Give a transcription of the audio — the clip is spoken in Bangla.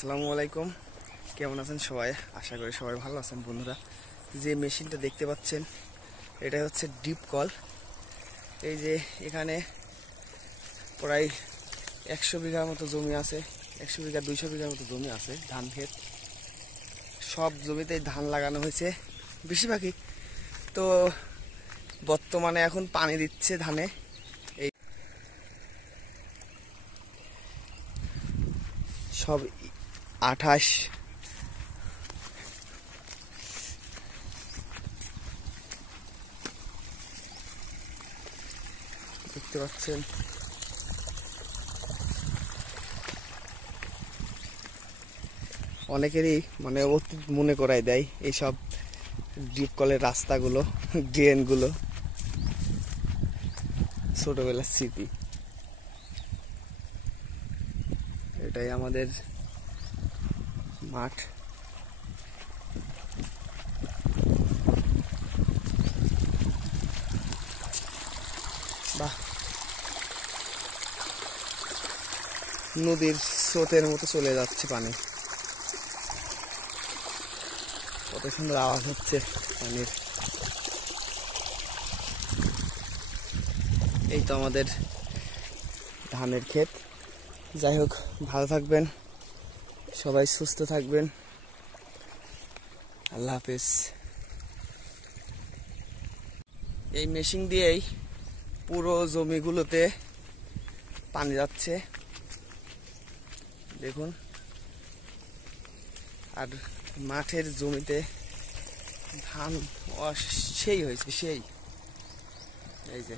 আসসালামু আলাইকুম, কেমন আছেন সবাই? আশা করি সবাই ভালো আছেন। বন্ধুরা, যে মেশিনটা দেখতে পাচ্ছেন এটা হচ্ছে ডিপ কল। এই যে এখানে প্রায় 100 বিঘার মতো জমি আছে, 100 বিঘা 200 বিঘার মতো জমি আছে, ধান ক্ষেত। সব জমিতেই ধান লাগানো হয়েছে বেশিরভাগই। তো বর্তমানে এখন পানি দিচ্ছে ধানে। এই সব 28 দেখতে পাচ্ছেন। অনেকেরই মানে অতীত মনে করায় দেয় এইসব ডিপ কলের রাস্তাগুলো, ড্রেনগুলো, ছোটবেলার স্মৃতি। এটাই আমাদের মাঠ। বাহ, নদীর স্রোতের মতো চলে যাচ্ছে পানি। কত সুন্দর আওয়াজ হচ্ছে পানির। এই তো আমাদের ধানের ক্ষেত। যাই হোক, ভালো থাকবেন সবাই, সুস্থ থাকবেন। আল্লাহ হাফেজ। এই মেশিন দিয়েই পুরো জমিগুলোতে পানি যাচ্ছে, দেখুন। আর মাঠের জমিতে ধান সেই হয়েছে, সেই এই যে